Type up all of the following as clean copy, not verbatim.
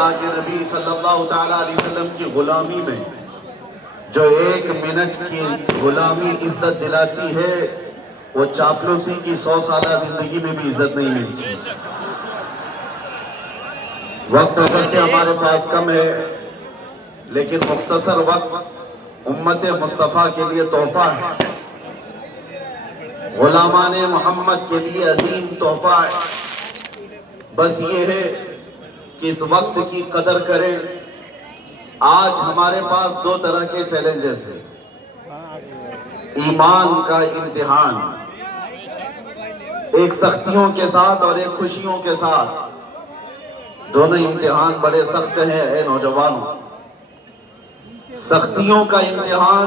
اللہ کے نبی صلی اللہ تعالیٰ علیہ وسلم کی غلامی میں جو 1 منٹ کی غلامی عزت دلاتی ہے، وہ چاپلوسی کی 100 سالہ زندگی میں بھی عزت نہیں ملتی۔ وقت اگرچہ ہمارے پاس کم ہے، لیکن مختصر وقت امت مصطفیٰ کے لیے تحفہ ہے، غلامان محمد کے لیے عظیم تحفہ ہے۔ بس یہ ہے کہ اس وقت کی قدر کریں۔ آج ہمارے پاس 2 طرح کے چیلنجز ہیں، ایمان کا امتحان، ایک سختیوں کے ساتھ اور ایک خوشیوں کے ساتھ۔ دونوں امتحان بڑے سخت ہیں اے نوجوانوں۔ سختیوں کا امتحان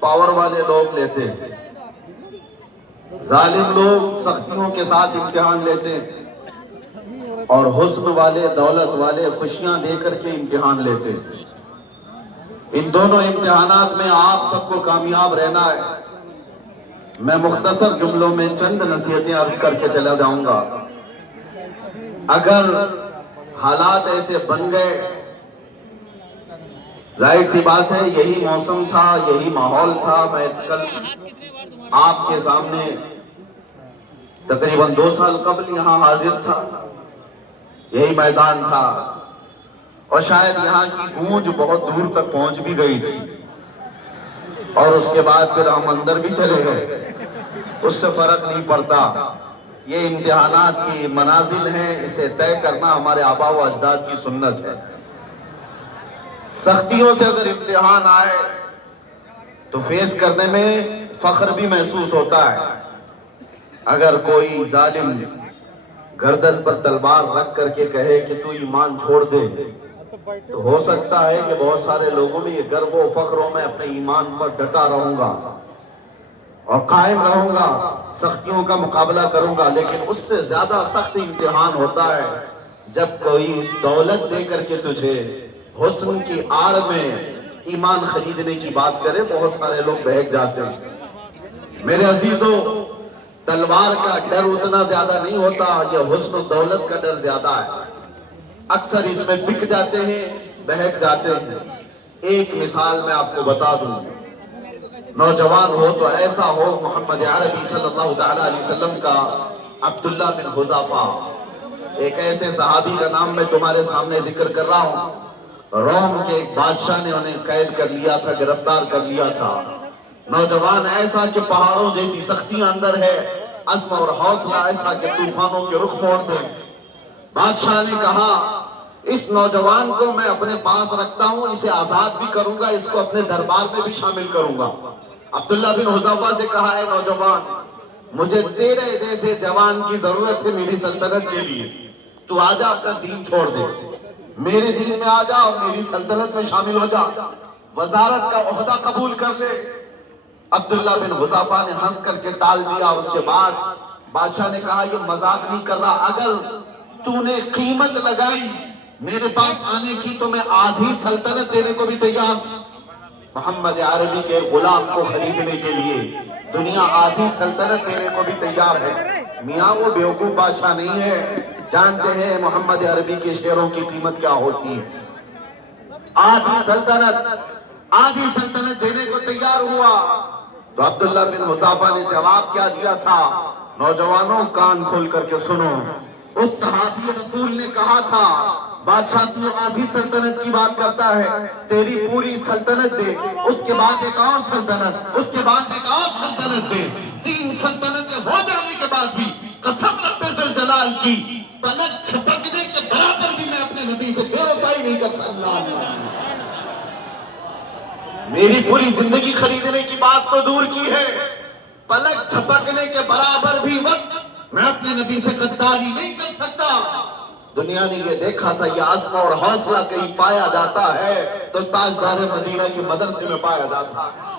پاور والے لوگ لیتے ہیں، ظالم لوگ سختیوں کے ساتھ امتحان لیتے ہیں، اور حسن والے، دولت والے خوشیاں دے کر کے امتحان لیتے ہیں۔ ان دونوں امتحانات میں آپ سب کو کامیاب رہنا ہے۔ میں مختصر جملوں میں چند نصیحتیں عرض کر کے چلا جاؤں گا۔ اگر حالات ایسے بن گئے، ظاہر سی بات ہے یہی موسم تھا، یہی ماحول تھا۔ میں کل آپ کے سامنے تقریباً 2 سال قبل یہاں حاضر تھا، یہی میدان تھا، اور شاید یہاں کی گونج بہت دور تک پہنچ بھی گئی تھی، اور اس کے بعد پھر ہم اندر بھی چلے گئے، اس سے فرق نہیں پڑتا۔ یہ امتحانات کی منازل ہیں، اسے طے کرنا ہمارے آباء و اجداد کی سنت ہے۔ سختیوں سے اگر امتحان آئے تو فیس کرنے میں فخر بھی محسوس ہوتا ہے۔ اگر کوئی ظالم گردن پر تلوار رکھ کر کے کہے کہ تو ایمان چھوڑ دے، تو ہو سکتا ہے کہ بہت سارے لوگوں میں یہ گرو و فخر ہو، میں اپنے ایمان پر ڈٹا رہوں گا اور قائم رہوں گا، سختیوں کا مقابلہ کروں گا۔ لیکن اس سے زیادہ سخت امتحان ہوتا ہے جب کوئی دولت دے کر کے تجھے حسن کی آڑ میں ایمان خریدنے کی بات کرے، بہت سارے لوگ بہک جاتے ہیں۔ میرے عزیزوں، تلوار کا ڈر اتنا زیادہ نہیں ہوتا، یہ حسن و دولت کا ڈر زیادہ ہے۔ اکثر اس میں بک جاتے ہیں، بہک جاتے ہیں۔ ایک مثال میں آپ کو بتا دوں، نوجوان ہو تو ایسا ہو محمد عربی صلی اللہ تعالیٰ علیہ وسلم کا عبداللہ بن حذافہ، ایک ایسے صحابی کا نام میں تمہارے سامنے ذکر کر رہا ہوں۔ روم کے ایک بادشاہ نے انہیں قید کر لیا تھا، گرفتار کر لیا تھا۔ نوجوان ایسا کہ پہاڑوں جیسی سختیاں اندر ہے، عزم اور حوصلہ ایسا کہ طوفانوں کے رخ موڑ دے۔ بادشاہ نے کہا اس نوجوان کو میں اپنے پاس رکھتا ہوں، اسے آزاد بھی کروں گا، اس کو اپنے دربار میں بھی شامل کروں گا۔ عبداللہ بن حذافہ سے کہا اے نوجوان، مجھے تیرے جیسے جوان کی ضرورت ہے میری سلطنت کے لیے، تو آجا اپنا دین چھوڑ دے، میرے دین میں آجا اور میری سلطنت میں شامل ہو جا، وزارت کا عہدہ قبول کر لے۔ عبداللہ بن حذافہ نے ہنس کر کے ٹال دیا۔ اس کے بعد بادشاہ نے کہا یہ مذاق نہیں کر رہا، اگر تو نے قیمت لگائی میرے پاس آنے کی تو میں آدھی سلطنت دینے کو بھی تیار ہوں۔ محمد عربی کے غلام کو خریدنے کے لیے دنیا آدھی سلطنت دینے کو بھی تیار ہے۔ میاں وہ بیوقوف بادشاہ نہیں ہے، جانتے ہیں محمد عربی کے شعروں کی قیمت کیا ہوتی ہے۔ آدھی سلطنت دینے کو تیار ہوا تو عبداللہ بن حذافہ نے جواب کیا دیا تھا؟ نوجوانوں کان کھول کر کے سنو، اس صحابی رسول نے کہا تھا بادشاہ تو آدھی سلطنت کی بات کرتا ہے، تیری پوری سلطنت دے، اس کے بعد ایک اور سلطنت، اس کے بعد ایک اور سلطنت دے۔ 3 سلطنتیں ہو جانے کے بعد بھی قسم رب ذوالجلال کی پلک جھپکنے کے برابر بھی میں اپنے نبی سے بے وفائی نہیں کر سکتا۔ میری پوری زندگی خریدنے کی بات تو دور کی ہے، پلک جھپکنے کے برابر بھی وقت میں اپنے نبی سے غداری نہیں کر سکتا۔ دنیا نے یہ دیکھا تھا یہ عزم اور حوصلہ کہیں پایا جاتا ہے تو تاجدار مدینہ کے مدرسے میں پایا جاتا ہے۔